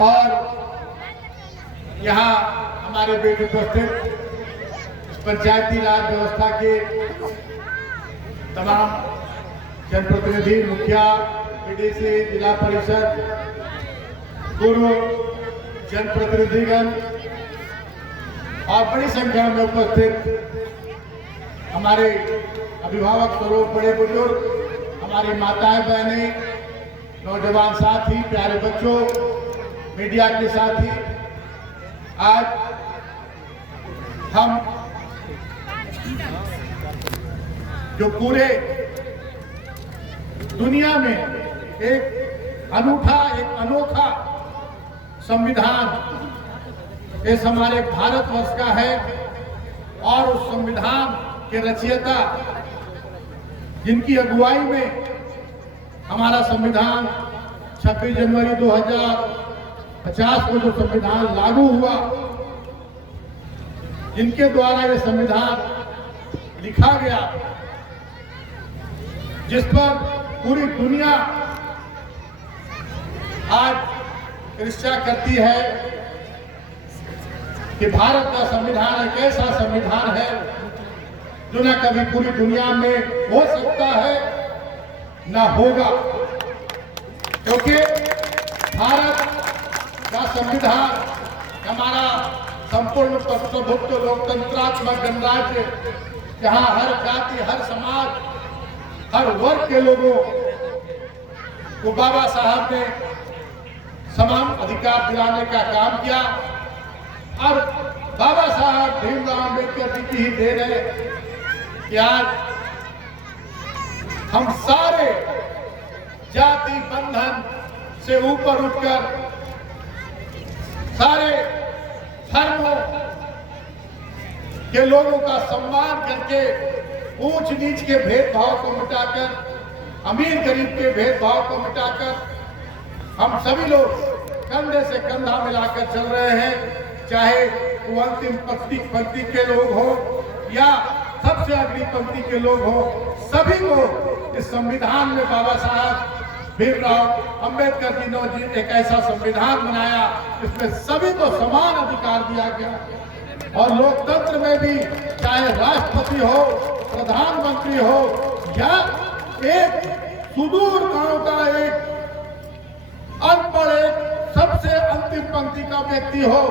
और यहाँ हमारे बीच उपस्थित पंचायती राज व्यवस्था के तमाम जनप्रतिनिधि, मुखिया, पीडीसी, जिला परिषद, पूर्व जनप्रतिनिधिगण और बड़ी संख्या में उपस्थित हमारे अभिभावक स्वरूप बड़े बुजुर्ग, हमारी माताएं, बहनें, नौजवान साथी, प्यारे बच्चों, मीडिया के साथी, आज हम जो पूरे दुनिया में एक अनोखा संविधान इस हमारे भारतवर्ष का है और उस संविधान के रचयिता जिनकी अगुवाई में हमारा संविधान 26 जनवरी 2050 को जो संविधान लागू हुआ, जिनके द्वारा यह संविधान लिखा गया, जिस पर पूरी दुनिया आज चर्चा करती है कि भारत का संविधान एक ऐसा संविधान है जो न कभी पूरी दुनिया में हो सकता है न होगा, क्योंकि भारत का संविधान हमारा संपूर्ण प्रभुत्व लोकतंत्रात्मक गणराज्य, जहां हर जाति, हर समाज, हर वर्ग के लोगों को बाबा साहब ने समान अधिकार दिलाने का काम किया और बाबा साहब भीमराव अम्बेडकर जी की ही देन है कि आज हम सारे जाति बंधन से ऊपर उठकर सारे धर्मों के लोगों का सम्मान करके ऊंच नीच के भेदभाव को मिटाकर, अमीर गरीब के भेदभाव को मिटाकर हम सभी लोग कंधे से कंधा मिलाकर चल रहे हैं, चाहे वो अंतिम पंक्ति के लोग हो या सबसे अगली पंक्ति के लोग हो, सभी को इस संविधान में बाबा साहब भीमराव अम्बेडकर जी ने एक ऐसा संविधान बनाया जिसमें सभी को समान अधिकार दिया गया। और लोकतंत्र में भी चाहे राष्ट्रपति हो, प्रधानमंत्री हो या एक सुदूर गांव का एक अनपढ़, एक सबसे अंतिम पंक्ति का व्यक्ति हो,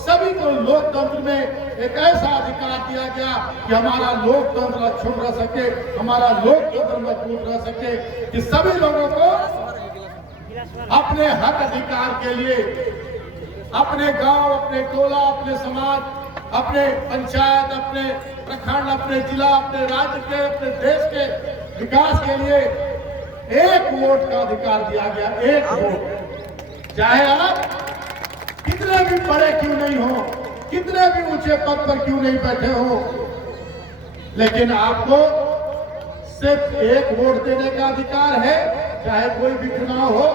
सभी को लोकतंत्र में एक ऐसा अधिकार दिया गया कि हमारा लोकतंत्र अक्षुण्ण रह सके, हमारा लोकतंत्र मजबूत रह सके, कि सभी लोगों को अपने हक अधिकार के लिए अपने गांव, अपने टोला, अपने समाज, अपने पंचायत, अपने प्रखंड, अपने जिला, अपने राज्य के, अपने देश के विकास के लिए एक वोट का अधिकार दिया गया। एक वोट, चाहे आप कितने भी बड़े क्यों नहीं हो, कितने भी ऊंचे पद पर क्यों नहीं बैठे हो, लेकिन आपको सिर्फ एक वोट देने का अधिकार है, चाहे कोई भी चुनाव हो,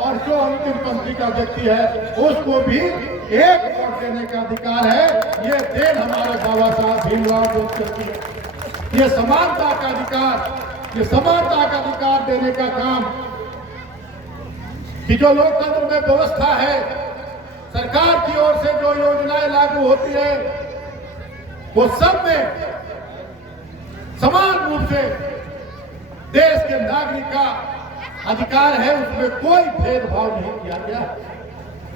और जो अंतिम पंक्ति का व्यक्ति है उसको भी एक वोट देने का अधिकार है। ये देन हमारे बाबा साहब भीमराव अम्बेडकर की है। ये समानता का अधिकार, ये समानता का अधिकार देने का काम कि जो लोकतंत्र में व्यवस्था है, सरकार की ओर से जो योजनाएं लागू होती है वो सब में समान रूप से देश के नागरिक का अधिकार है, उसमें कोई भेदभाव नहीं किया गया।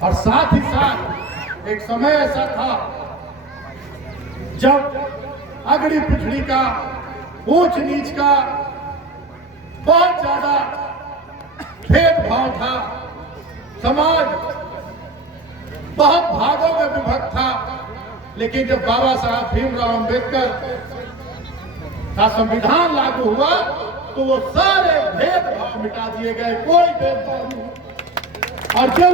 और साथ ही साथ एक समय ऐसा था जब अगड़ी पिछड़ी का, ऊंच नीच का बहुत ज्यादा भेदभाव था, समाज बहुत भागों में विभक्त था, लेकिन जब बाबा साहब भीमराव अम्बेडकर का संविधान लागू हुआ तो वो सारे भेदभाव मिटा दिए गए, कोई भेदभाव नहीं। और जो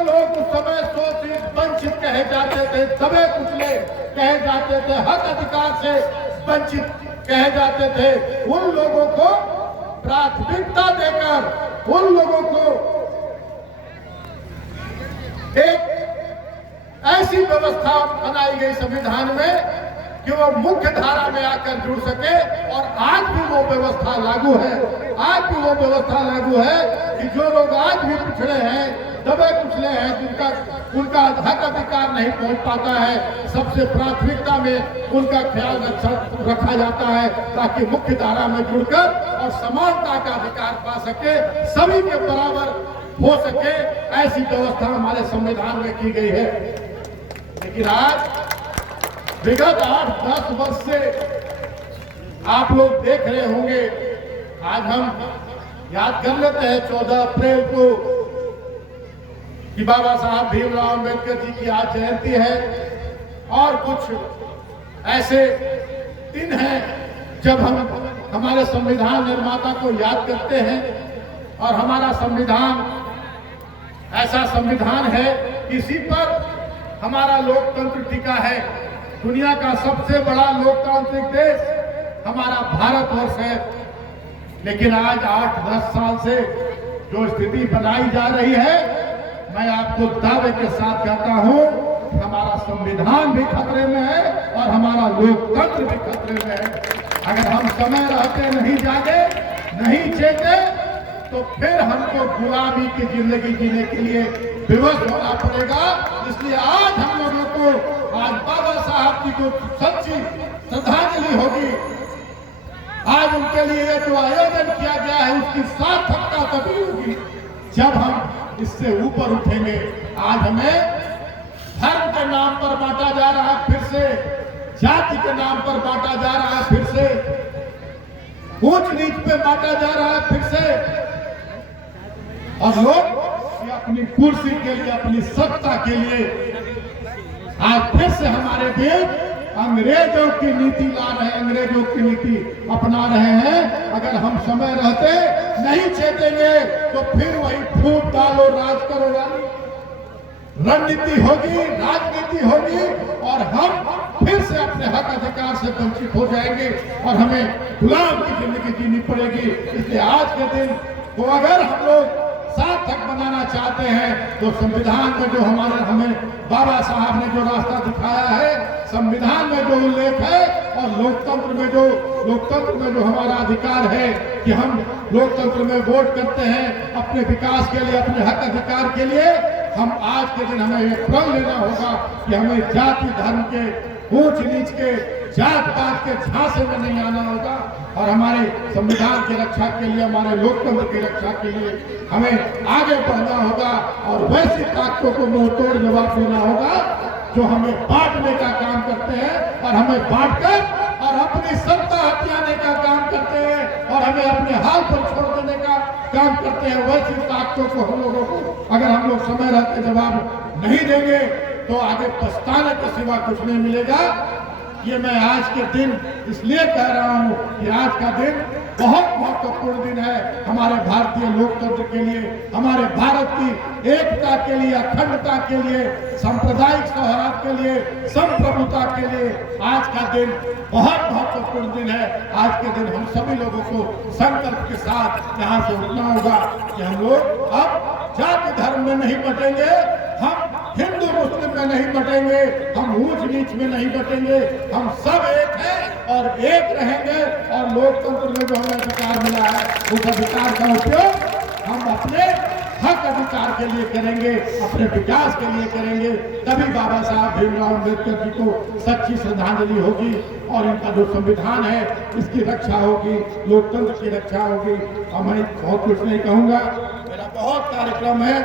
लोग उस समय शोषित, वंचित कहे जाते थे, दबे कुचले कहे जाते थे, हक अधिकार से वंचित कहे जाते थे, उन लोगों को प्राथमिकता देकर उन लोगों को एक ऐसी व्यवस्था बनाई गई संविधान में कि वो मुख्य धारा में आकर जुड़ सके, और आज भी वो व्यवस्था लागू है। आज भी वो व्यवस्था लागू है कि जो लोग आज भी पिछड़े हैं, दबे कुचले हैं, जिनका उनका हक अधिकार नहीं पहुंच पाता है, सबसे प्राथमिकता में उनका ख्याल रखा जाता है ताकि मुख्य धारा में जुड़कर और समानता का अधिकार पा सके, सभी के बराबर हो सके, ऐसी व्यवस्था हमारे संविधान में की गई है। लेकिन आज विगत 8-10 वर्ष से आप लोग देख रहे होंगे, आज हम याद कर लेते हैं 14 अप्रैल को कि बाबा साहब भीमराव अंबेडकर जी की आज जयंती है, और कुछ ऐसे दिन हैं जब हम हमारे संविधान निर्माता को याद करते हैं। और हमारा संविधान ऐसा संविधान है, इसी पर हमारा लोकतंत्र टिका है। दुनिया का सबसे बड़ा लोकतांत्रिक देश हमारा भारतवर्ष है। लेकिन आज 8-10 साल से जो स्थिति बनाई जा रही है, मैं आपको दावे के साथ कहता हूं, हमारा संविधान भी खतरे में है और हमारा लोकतंत्र भी खतरे में है। अगर हम समय रहते नहीं जागे, नहीं चेते, तो फिर हमको गुलामी की जिंदगी जीने के लिए विवश होना पड़ेगा। इसलिए आज हम लोगों को आज बाबा साहब की जो सच्ची श्रद्धांजलि होगी, आज उनके लिए जो आयोजन किया गया है, उसकी सार्थकता तभी होगी जब हम इससे ऊपर उठेंगे। आज हमें धर्म के नाम पर बांटा जा रहा है, फिर से जाति के नाम पर बांटा जा रहा है, फिर से ऊंच नीच पे बांटा जा रहा है, फिर से, और लोग अपनी कुर्सी के लिए, अपनी सत्ता के लिए आज फिर से हमारे देश अंग्रेजों की नीति ला रहे हैं, अंग्रेजों की नीति अपना रहे हैं। अगर हम समय रहते नहीं चेतेंगे तो फिर वही फूट डालो राज करो वाली रणनीति होगी, राजनीति होगी, और हम फिर से अपने हक अधिकार से वंचित हो जाएंगे और हमें गुलाम की जिंदगी जीनी पड़ेगी। इसलिए आज के दिन को अगर हम लोग सार्थक बनाना चाहते हैं तो संविधान में जो हमें बाबा साहब ने जो रास्ता दिखाया है, संविधान में जो उल्लेख है, और लोकतंत्र में जो हमारा अधिकार है कि हम लोकतंत्र में वोट करते हैं अपने विकास के लिए, अपने हक अधिकार के लिए, हम आज के दिन हमें ये प्रण लेना होगा कि हमें जाति धर्म के, ऊंच नीच के, जात पात के झांसे में नहीं आना होगा, और हमारे संविधान की रक्षा के लिए, हमारे लोकतंत्र की रक्षा के लिए हमें आगे बढ़ना होगा और वैसी ताकतों को मुंह तोड़ जवाब देना होगा जो हमें बांटने का काम करते हैं और हमें बांटकर और अपनी सत्ता हथियाने का काम करते हैं और हमें अपने हाल पर छोड़ देने का काम करते हैं। वैसी ताकतों को हम लोगों को अगर हम लोग समय रहते जवाब नहीं देंगे तो आगे पछताने के सिवा कुछ नहीं मिलेगा। ये मैं आज के दिन इसलिए कह रहा हूँ कि आज का दिन बहुत महत्वपूर्ण दिन है हमारे भारतीय लोकतंत्र के लिए, हमारे भारत की एकता के लिए, अखंडता के लिए, सांप्रदायिक सौहार्द के लिए, संप्रभुता के लिए आज का दिन बहुत महत्वपूर्ण दिन है। आज के दिन हम सभी लोगों को संकल्प के साथ यहाँ से उठना होगा कि हम लोग अब जाति धर्म में नहीं बटेंगे, हम हिंदू मुस्लिम में नहीं बटेंगे, हम ऊंच नीच में नहीं बटेंगे, हम सब एक हैं और एक रहेंगे। और लोकतंत्र में जो हमें अधिकार मिला है उस अधिकार का उपयोग हम अपने हक अधिकार के लिए करेंगे, अपने विकास के लिए करेंगे, तभी बाबा साहब भीमराव अम्बेडकर जी को सच्ची श्रद्धांजलि होगी और इनका जो संविधान है इसकी रक्षा होगी, लोकतंत्र की रक्षा होगी। और मैं बहुत कुछ नहीं कहूँगा, मेरा बहुत कार्यक्रम है।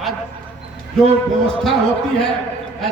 आज जो व्यवस्था होती है